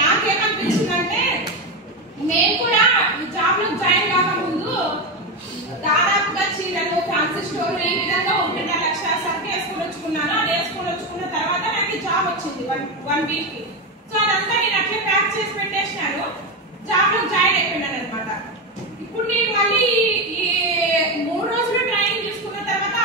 నాకేమనిపించిందంటే నేను కూడా ఈ జాబ్ లో జాయిన్ కాకముందు దాదాపుగా చీరలు ఫ్యాన్సీ స్టోర్ ఈ విధంగా ఉంటున్న లక్ష సరికి వేసుకొని వచ్చుకున్నాను. అది వేసుకొని వచ్చుకున్న తర్వాత నాకు జాబ్ వచ్చింది 1 వీక్. సో అదంతా నేను అట్లే ప్యాక్ చేసి పెట్టేసినాను. జాబ్ లో జాయిన్ అయిపోయినాను అనమాట. ఇప్పుడు నేను మళ్ళీ ఈ 3 రోజులు ట్రైనింగ్ తీసుకున్న తర్వాత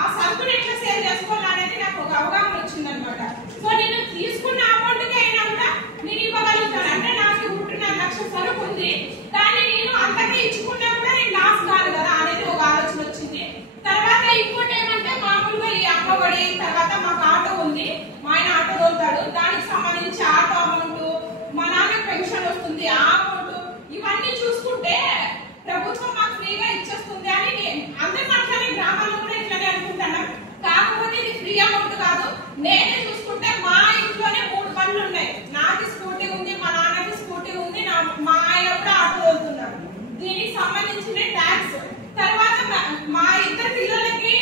ఆ సరుకుని ఎట్లా సేల్ చేసుకోవాలనేది నాకు ఒక అవగాహన వచ్చింది అనమాట. సో నేను తీసుకున్న అమౌంట్కి అయినా కూడా నేను ఇవ్వగలుగుతాను. అంటే నాకు 1.5 లక్షల సరుకు ఉంది, దాన్ని నేను అంతగా ఇచ్చుకున్నా కూడా నేను లాస్ కాదు కదా అనేది ఒక ఆలోచన వచ్చింది. తర్వాత ఇంకోటి ఏమంటే మామూలుగా ఈ అమ్మఒడి తర్వాత మాకు ఆటో ఉంది, మా ఆయన ఆటో తోలుతాడు, దానికి సంబంధించి ఆటో అమౌంట్, మా నాన్న పెన్షన్ వస్తుంది ఆ అమౌంట్, ఇవన్నీ చూసుకుంటే ప్రభుత్వం మాకు ఫ్రీగా ఇచ్చేస్తుంది అని అందరూ అట్లానే గ్రామాల్లో కూడా ఇట్లానే అనుకుంటున్నాం. కాకపోతే ఇది ఫ్రీ అమౌంట్ కాదు. నేనే చూసుకుంటే మా ఇంట్లోనే 3 బండ్లు ఉన్నాయి. నాకు స్కూటీ ఉంది, మా నాన్నకి స్కూటీ ఉంది, మా ఆయన కూడా ఆటో తోలుతున్నారు. దీనికి సంబంధించిన ట్యాక్స్, తర్వాత మా ఇద్దరు పిల్లలకి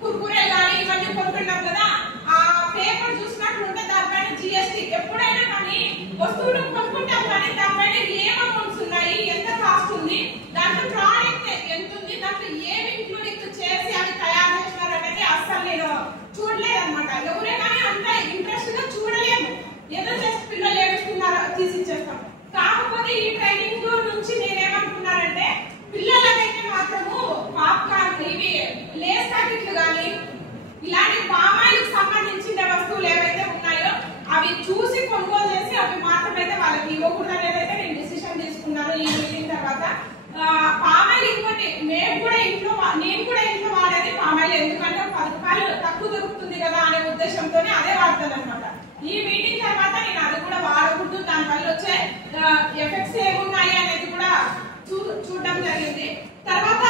కుర్కురే కానీ ఇవన్నీ కొంటున్నాం కదా, ఆ పేపర్ చూసినట్లుంటే దానిపైన జిఎస్టీ. ఎప్పుడైనా కానీ వస్తువులు కొనుక్కుంటాం కానీ దానిపైన ఏం అమౌంట్స్ ఉన్నాయి, ఎంత కాస్ట్ ఉంది, దాంట్లో ప్రోడక్ట్ ఎంత ఉంది, దాంట్లో ఏమి ఇంక్లూడింగ్ చేసి అవి తయారు చేసినారు అనేది అస్సలు నేను చూడలేదు అనమాట. ఎవరే కానీ అంత ఇంట్రెస్ట్ గా చూడలేము. ఏదో చేసి పిల్లలు ఏడుస్తున్నారో తీసి ఇచ్చేస్తాం. కాకపోతే ఈ ట్రైనింగ్ నుంచి నేనేమనుకున్నానంటే పిల్లలకైతే మాత్రము పాప్కార్న్, ఇవి లేస్ ప్యాకెట్లు కానీ ఇలాంటి పామాయిల్కి సంబంధించిన వస్తువులు ఏవైతే ఉన్నాయో అవి చూసి కొనుగోలు చేసి అవి మాత్రమైతే వాళ్ళకి ఇవ్వకూడదు అనేదైతే నేను డిసిషన్ తీసుకున్నాను ఈ మీటింగ్ తర్వాత. పామాయిల్ ఇంకోటి నేను కూడా ఇంట్లో వాడేది పామాయిల్, ఎందుకంటే 10 రూపాయలు తక్కువ దొరుకుతుంది కదా అనే ఉద్దేశంతోనే అదే వాడతాను అనమాట. ఈ మీటింగ్ తర్వాత నేను అది కూడా వాడకూడదు, దానివల్ల వచ్చే ఎఫెక్ట్స్ ఏమున్నాయి అనేది కూడా చూడడం జరిగింది. తర్వాత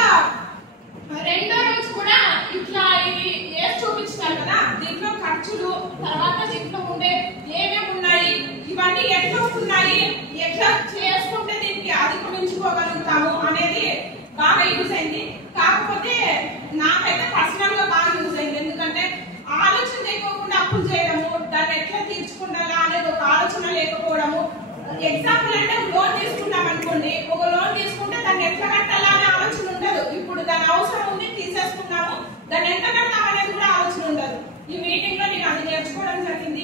రెండో రోజు కూడా ఇట్లా ఇవి వేసి చూపించినారు కదా, దీంట్లో ఖర్చులు, తర్వాత దీంట్లో ఉండే ఏమేమి ఉన్నాయి, ఇవన్నీ ఎట్లా వస్తున్నాయి, ఎట్లా చేసుకుంటే దీనికి అధిగమించుకోగలుగుతాము అనేది బాగా యూజ్ అయింది. కాకపోతే నాకైతే పర్సనల్ గా బాగా యూజ్ అయింది. ఎందుకంటే ఆలోచన చేయకుండా అప్పులు చేయడము, దాన్ని ఎట్లా తీర్చుకుంటారా అనేది ఒక ఆలోచన లేకపోవడము. ఎగ్జాంపుల్ అంటే లోన్ తీసుకున్నాం అనుకోండి, ఒక లోన్ తీసుకుంటే దాన్ని ఎట్లా కట్టాలా అనే ఆలోచన ఉండదు. ఇప్పుడు దాని అవసరం ఉంది, తీసేసుకున్నాము, దాన్ని ఎంత కట్టాం అనేది కూడా ఆలోచన ఉండదు. ఈ మీటింగ్ లో నేను అది నేర్చుకోవడం జరిగింది.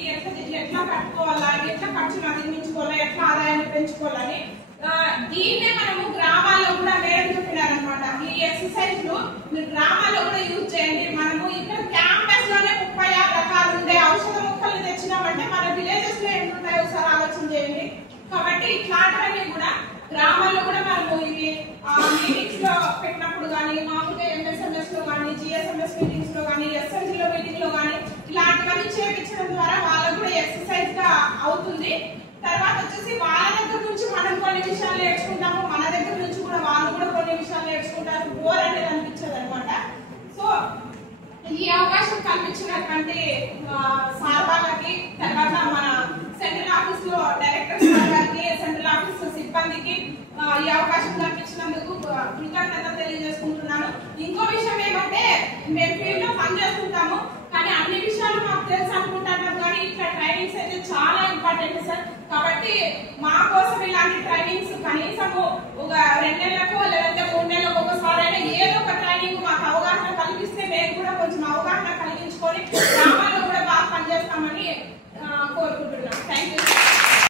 ఎట్లా కట్టుకోవాలా, ఎట్లా ఖర్చును అధిగమించుకోవాలా, ఎట్లా ఆదాయాన్ని పెంచుకోవాలని. దీన్నే మనము గ్రామాల్లో కూడా మేడం చెప్పినారనమాట. ఈ ఎక్సర్సైజ్ లు మీరు గ్రామాల్లో కూడా యూజ్ చేయండి. మనము ఇక్కడ క్యాంపస్ లోనే 36 రకాలు ఉండే ఔషధ మొక్కలు తెచ్చినామంటే మన విలేజెస్ లో ఎన్ని ఉంటాయో ఒకసారి ఆలోచన చేయండి. కాబట్టి ఇట్లాంటివన్నీ కూడా గ్రామాల్లో కూడా మనము ఇవి మీటింగ్స్ లో పెట్టినప్పుడు కానీ, మామూలుగా ఎంఎస్ఎంఎస్ లో కానీ, జిఎస్ఎంఎస్ మీటింగ్స్ లో కానీ, ఎస్ఎంజీ లో మీటింగ్ లో కానీ ఇలాంటివన్నీ చేయించడం ద్వారా వాళ్ళకు కూడా ఎక్సర్సైజ్ గా అవుతుంది. తర్వాత వచ్చేసి వాళ్ళ దగ్గర నుంచి మనం కొన్ని విషయాలు నేర్చుకుంటాము, మన దగ్గర నుంచి కూడా వాళ్ళు కూడా కొన్ని విషయాలు నేర్చుకుంటారు. బోర్ అనేది అనిపించదు అనమాట. సో ఈ అవకాశం కల్పించినటువంటి సార్ వాళ్ళకి, తర్వాత మన సెంట్రల్ ఆఫీస్ లో డైరెక్టర్ సార్ గారికి, సెంట్రల్ ఆఫీస్ సిబ్బందికి ఈ అవకాశం కల్పించినందుకు కృతజ్ఞత తెలియజేసుకుంటున్నాను. ఇంకో విషయం ఏమంటే మేము ఫీల్డ్ లో పనిచేస్తుంటాము, కానీ అన్ని విషయాలు మాకు తెలుసు అనుకుంటాం కానీ ఇట్లా ట్రైనింగ్స్ అయితే చాలా ఇంపార్టెంట్ సార్. కాబట్టి మా కోసం ఇలాంటి ట్రైనింగ్స్ కనీసము ఒక 2 నెలలకు లేదంటే